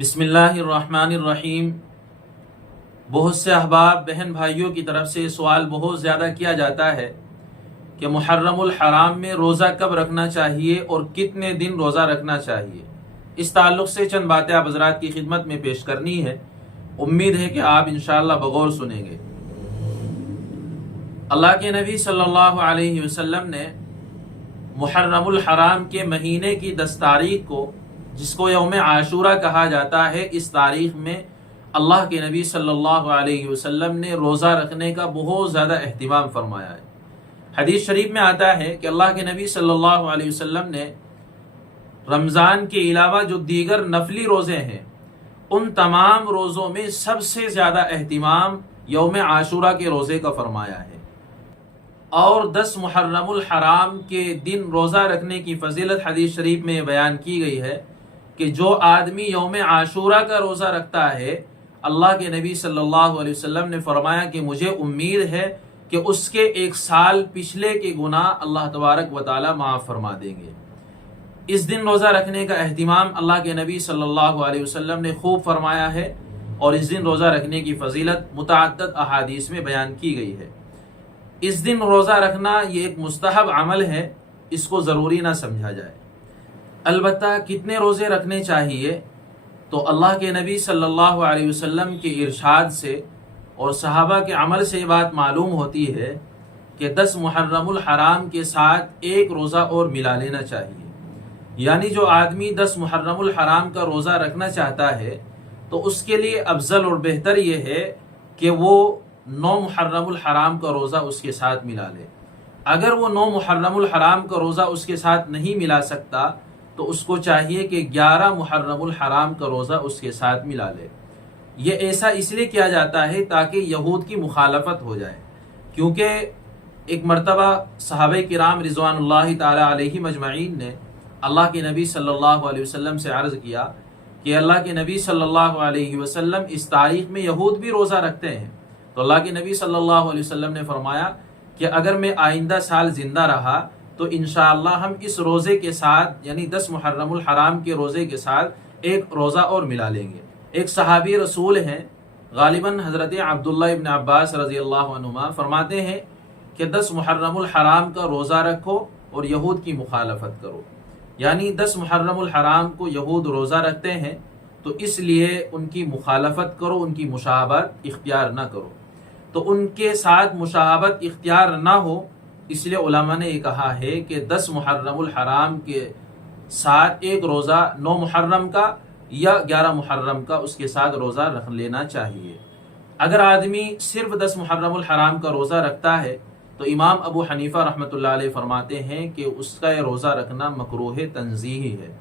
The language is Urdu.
بسم اللہ الرحمن الرحیم۔ بہت سے احباب بہن بھائیوں کی طرف سے سوال بہت زیادہ کیا جاتا ہے کہ محرم الحرام میں روزہ کب رکھنا چاہیے اور کتنے دن روزہ رکھنا چاہیے۔ اس تعلق سے چند باتیں آپ حضرات کی خدمت میں پیش کرنی ہے، امید ہے کہ آپ انشاءاللہ بغور سنیں گے۔ اللہ کے نبی صلی اللہ علیہ وسلم نے محرم الحرام کے مہینے کی 10 تاریخ کو، جس کو یوم عاشورہ کہا جاتا ہے، اس تاریخ میں اللہ کے نبی صلی اللہ علیہ وسلم نے روزہ رکھنے کا بہت زیادہ اہتمام فرمایا ہے۔ حدیث شریف میں آتا ہے کہ اللہ کے نبی صلی اللہ علیہ وسلم نے رمضان کے علاوہ جو دیگر نفلی روزے ہیں، ان تمام روزوں میں سب سے زیادہ اہتمام یوم عاشورہ کے روزے کا فرمایا ہے، اور 10 محرم الحرام کے دن روزہ رکھنے کی فضیلت حدیث شریف میں بیان کی گئی ہے کہ جو آدمی یوم عاشورہ کا روزہ رکھتا ہے، اللہ کے نبی صلی اللہ علیہ وسلم نے فرمایا کہ مجھے امید ہے کہ اس کے 1 سال پچھلے کے گناہ اللہ تبارک و تعالی معاف فرما دیں گے۔ اس دن روزہ رکھنے کا اہتمام اللہ کے نبی صلی اللہ علیہ وسلم نے خوب فرمایا ہے، اور اس دن روزہ رکھنے کی فضیلت متعدد احادیث میں بیان کی گئی ہے۔ اس دن روزہ رکھنا یہ ایک مستحب عمل ہے، اس کو ضروری نہ سمجھا جائے۔ البتہ کتنے روزے رکھنے چاہیے، تو اللہ کے نبی صلی اللہ علیہ وسلم کے ارشاد سے اور صحابہ کے عمل سے یہ بات معلوم ہوتی ہے کہ 10 محرم الحرام کے ساتھ 1 روزہ اور ملا لینا چاہیے۔ یعنی جو آدمی 10 محرم الحرام کا روزہ رکھنا چاہتا ہے، تو اس کے لیے افضل اور بہتر یہ ہے کہ وہ 9 محرم الحرام کا روزہ اس کے ساتھ ملا لے۔ اگر وہ 9 محرم الحرام کا روزہ اس کے ساتھ نہیں ملا سکتا، تو اس کو چاہیے کہ 11 محرم الحرام کا روزہ اس کے ساتھ ملا لے۔ یہ ایسا اس لیے کیا جاتا ہے تاکہ یہود کی مخالفت ہو جائے، کیونکہ ایک مرتبہ صحابہ کرام رضوان اللہ تعالی علیہ مجمعین نے اللہ کے نبی صلی اللہ علیہ وسلم سے عرض کیا کہ اللہ کے نبی صلی اللہ علیہ وسلم اس تاریخ میں یہود بھی روزہ رکھتے ہیں۔ تو اللہ کے نبی صلی اللہ علیہ وسلم نے فرمایا کہ اگر میں آئندہ سال زندہ رہا تو انشاءاللہ ہم اس روزے کے ساتھ، یعنی 10 محرم الحرام کے روزے کے ساتھ 1 روزہ اور ملا لیں گے۔ ایک صحابی رسول ہیں، غالباً حضرت عبداللہ ابن عباس رضی اللہ عنہما، فرماتے ہیں کہ 10 محرم الحرام کا روزہ رکھو اور یہود کی مخالفت کرو۔ یعنی 10 محرم الحرام کو یہود روزہ رکھتے ہیں، تو اس لیے ان کی مخالفت کرو، ان کی مشابہت اختیار نہ کرو۔ تو ان کے ساتھ مشابہت اختیار نہ ہو، اس لیے علماء نے یہ کہا ہے کہ 10 محرم الحرام کے ساتھ 1 روزہ 9 محرم کا یا 11 محرم کا اس کے ساتھ روزہ رکھ لینا چاہیے۔ اگر آدمی صرف 10 محرم الحرام کا روزہ رکھتا ہے، تو امام ابو حنیفہ رحمۃ اللہ علیہ فرماتے ہیں کہ اس کا یہ روزہ رکھنا مکروہ تنزیہی ہے۔